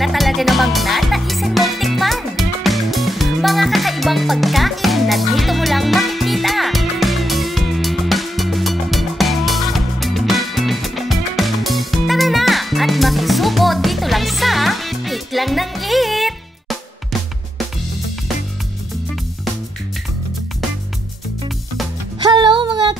na talaga namang nanaisin mong tikman. Mga kakaibang pagkain na dito mo lang makikita. Tara na at makisuko dito lang sa Eat Lang ng Eat!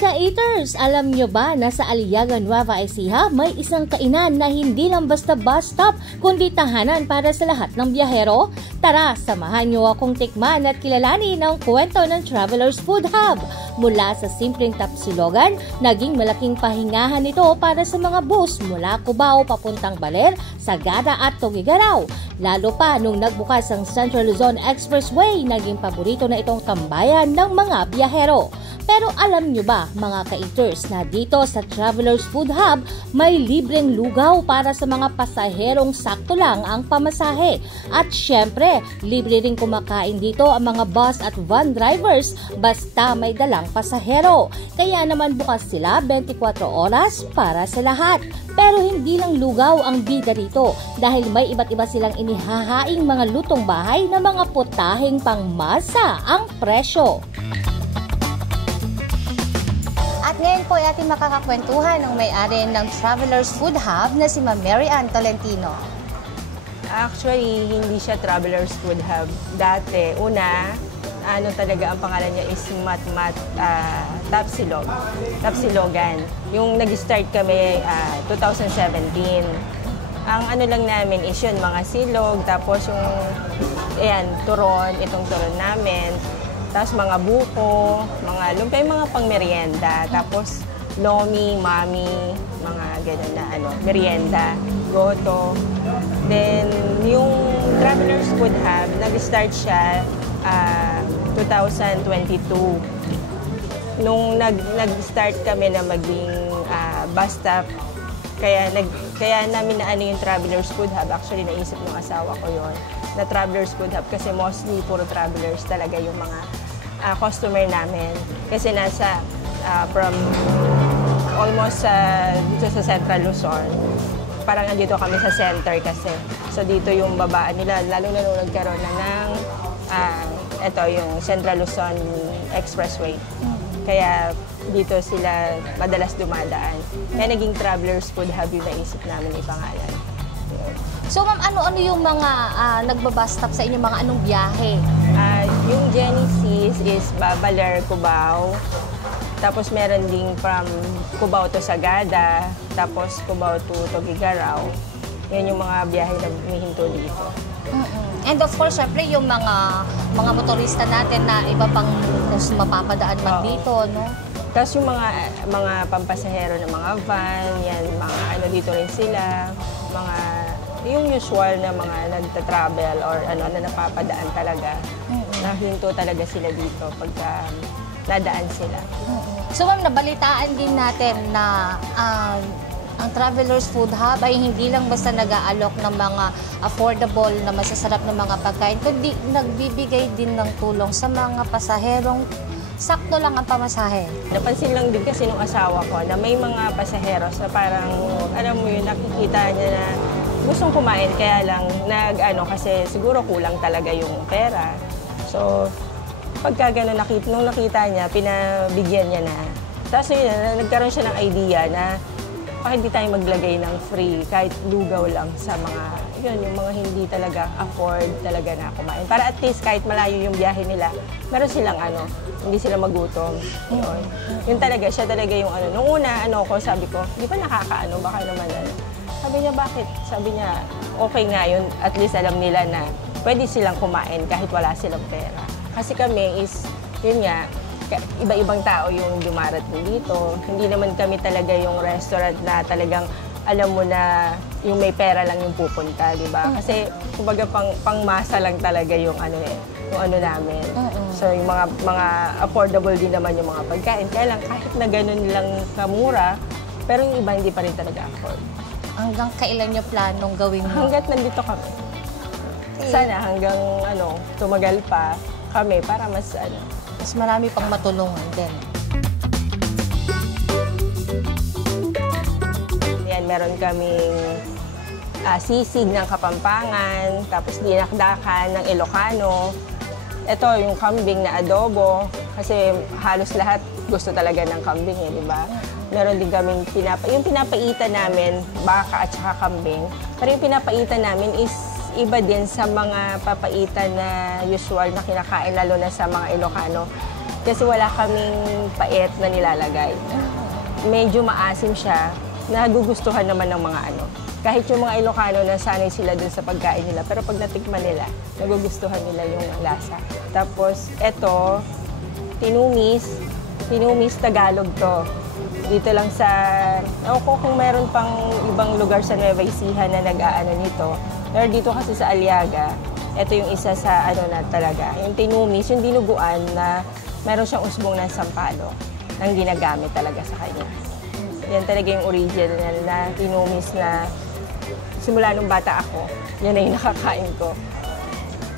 Ka-eaters, alam nyo ba na sa Aliaga, Nueva Ecija may isang kainan na hindi lang basta bus stop kundi tahanan para sa lahat ng biyahero? Tara, samahan nyo akong tikman at kilalanin ang kwento ng Travelers Food Hub. Mula sa simpleng tapsilogan, naging malaking pahingahan ito para sa mga bus mula Cubao papuntang Baler, Sagada at Tugigaraw. Lalo pa nung nagbukas ang Central Luzon Expressway, naging paborito na itong tambayan ng mga biyahero. Pero alam nyo ba mga ka-eaters na dito sa Travelers Food Hub may libreng lugaw para sa mga pasaherong sakto lang ang pamasahe. At syempre, libre rin kumakain dito ang mga bus at van drivers basta may dalang pasahero. Kaya naman bukas sila 24 oras para sa lahat. Pero hindi lang lugaw ang bida rito dahil may iba't iba silang inihahaing mga lutong bahay na mga putaheng pangmasa ang presyo. At ngayon po ay ating makakakwentuhan ng may-ari ng Travelers Food Hub na si Ma'am Mary Ann Tolentino. Actually, hindi siya Travelers Food Hub. Dati, talaga ang pangalan niya is Matmat Tapsilogan. Yung nag-start kami 2017. Ang lang namin is yun, mga silog, tapos yung turon, itong turon namin. Tapos mga buko, mga lumpia, mga pang-merienda. Tapos lomi, mami, mga gano'n na merienda, goto. Then yung Travelers Food Hub, nag-start siya 2022. Nung nag-start kami na maging bus stop, kaya namin na yung Travelers Food Hub. Actually, naisip ng asawa ko yon na Travelers Food Hub kasi mostly puro travelers talaga yung mga customer namin. Kasi nasa from almost dito sa Central Luzon. Parang nandito kami sa center kasi. So dito yung babaan nila, lalo na nung nagkaroon na ng yung Central Luzon Expressway. Kaya dito sila madalas dumadaan. Kaya naging Travelers Food Hub yung naisip namin ipangalan. So ma'am, ano-ano yung mga nagbabus stop sa inyo, mga anong biyahe? Yung Genesis is Baler, Cubao. Tapos meron ding from Cubao to Sagada. Tapos Cubao to Tugigaraw. Yan yung mga biyahe na humihinto dito. And of course, syempre yung mga motorista natin na iba pang mapapadaan man dito, no? Tapos yung mga pampasahero ng mga van, yan, mga dito rin sila, yung usual na mga nagta-travel or na napapadaan talaga. Nahinto talaga sila dito pagka nadaan sila. So ma'am, nabalitaan din natin na ang Travelers Food Hub ay hindi lang basta nag-aalok ng mga affordable na masasarap na mga pagkain, kundi nagbibigay din ng tulong sa mga pasaherong sakto lang ang pamasahe. Napansin lang din kasi nung asawa ko na may mga pasaheros na parang, alam mo yun, nakikita niya na gustong kumain, kaya lang kasi siguro kulang talaga yung pera. So, pagka gano'n nung nakita niya, pinabigyan niya na. Tapos yun, nagkaroon siya ng idea na bakit hindi tayo maglagay ng free, kahit lugaw lang sa mga, yung mga hindi talaga afford talaga na kumain. Para at least kahit malayo yung biyahe nila, meron silang hindi sila magutom. Yun talaga, siya talaga yung Nung una, sabi ko, di ba baka naman Sabi niya, bakit? Sabi niya, okay nga yun, at least alam nila na pwede silang kumain kahit wala silang pera. Kasi kami is, yun nga, iba-ibang tao yung dumarating dito. Hindi naman kami talaga yung restaurant na talagang alam mo na yung may pera lang yung pupunta, di ba? Kasi kumbaga pangmasa lang talaga yung namin. So yung mga affordable din naman yung mga pagkain. Kaya lang kahit na ganun lang kamura, pero yung iba hindi pa rin talaga afford. Hanggang kailan nyo planong gawin mo? Hanggat nandito kami. Sana hanggang tumagal pa kami para mas marami pang matulungan din. Yan, meron kaming sisig ng Kapampangan, tapos dinakdakan ng Ilocano. Ito yung kambing na adobo, kasi halos lahat gusto talaga ng kambing, di ba? Meron din kaming yung pinapaitan namin, baka at saka kambing. Pero yung pinapaitan namin is iba din sa mga papaitan na usual na kinakain, lalo na sa mga Ilocano. Kasi wala kaming pait na nilalagay. Medyo maasim siya, nagugustuhan naman ng mga ano. Kahit yung mga Ilocano, nasanay sila dun sa pagkain nila. Pero pag natikman nila, nagugustuhan nila yung lasa. Tapos, eto, tinumis Tagalog to. Dito lang sa, ako kung meron pang ibang lugar sa Nueva Ecija na nag-aano nito. Pero dito kasi sa Aliaga, ito yung isa sa ano na talaga. Yung tinumis, yung dinuguan na meron siyang usbong ng sampalo nang ginagamit talaga sa kanya. Yan talaga yung original na tinumis na simula nung bata ako, yan na yung nakakain ko.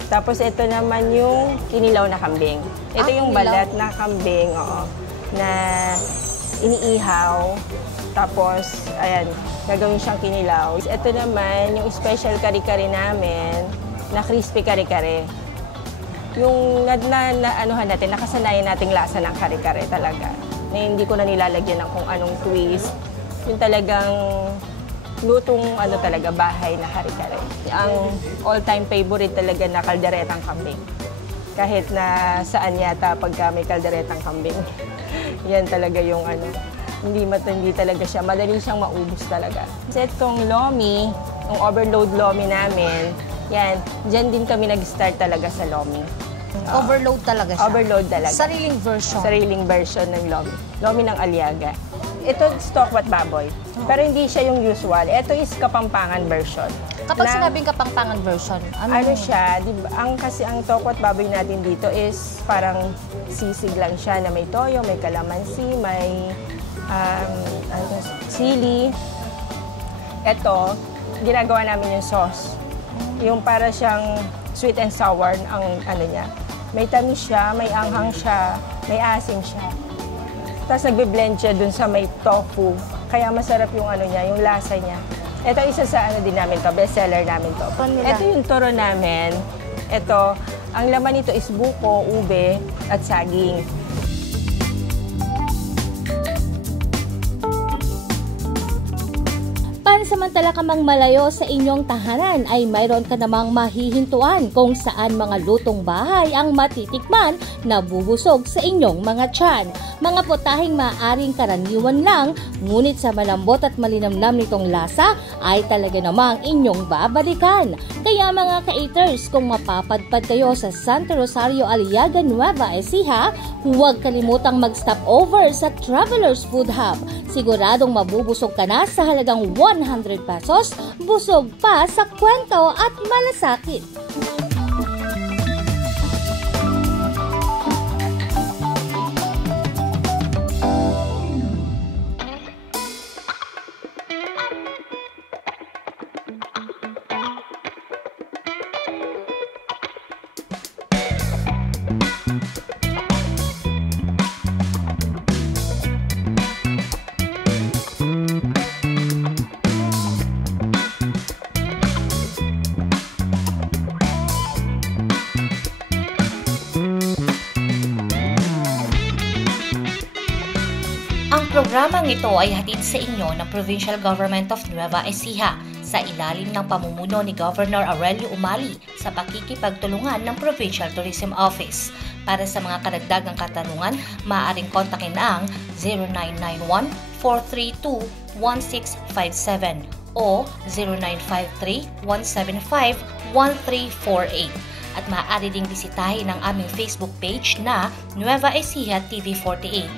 Tapos ito naman yung kinilaw na kambing. Ito yung balat na kambing, na iniihaw. Tapos, ayan, gagawin siyang kinilaw. Ito naman yung special kare-kare namin na crispy kare-kare. Yung anuhan natin, nakasanayan nating lasa ng kare-kare talaga. Na hindi ko na nilalagyan ng kung anong twist. Yung talagang lutong talaga, bahay na kare-kare. Ang all-time favorite talaga na kalderetang kambing. Kahit na saan yata pagka may kalderetang kambing. Yan talaga yung hindi talaga siya. Madali siyang maubos talaga. Kasi itong lomi, yung overload lomi namin, yan, dyan din kami nag-start talaga sa lomi. Overload talaga siya? Overload talaga. Sariling version? Sariling version ng lomi. Lomi ng Aliaga. Ito, stokwat baboy. Pero hindi siya yung usual. Ito is Kapampangan version. Kapag sinabing Kapampangan version, ano siya, diba, kasi ang tokwat baboy natin dito is parang sisig lang siya na may toyo, may kalamansi, may sili. Ito, ginagawa namin yung sauce. Yung para siyang sweet and sour ang niya. May tamis siya, may anghang siya, may asim siya. Tapos nagbe-blend siya dun sa may tofu. Kaya masarap yung niya, yung lasa niya. Ito isa sa din namin to, best seller namin to. Ito yung toro namin. Ito, ang laman nito is buko, ube, at saging. Pansamantala ka mang malayo sa inyong tahanan ay mayroon ka namang mahihintuan kung saan mga lutong bahay ang matitikman na bubusog sa inyong mga tiyan. Mga putahing maaaring karaniwan lang, ngunit sa malambot at malinamnam nitong lasa ay talaga namang inyong babalikan. Kaya mga ka-eaters, kung mapapadpad kayo sa Santa Rosario, Aliaga, Nueva Ecija, huwag kalimutang mag-stop over sa Travelers Food Hub. Siguradong mabubusog ka na sa halagang 100 pesos, busog pa sa kwento at malasakit. Ang programang ito ay hatid sa inyo ng Provincial Government of Nueva Ecija sa ilalim ng pamumuno ni Governor Aurelio Umali sa pakikipagtulungan ng Provincial Tourism Office. Para sa mga karagdagang katanungan, maaaring kontakin ang 0991-432-1657 o 0953-175-1348 at maaari ding bisitahin ang aming Facebook page na Nueva Ecija TV48.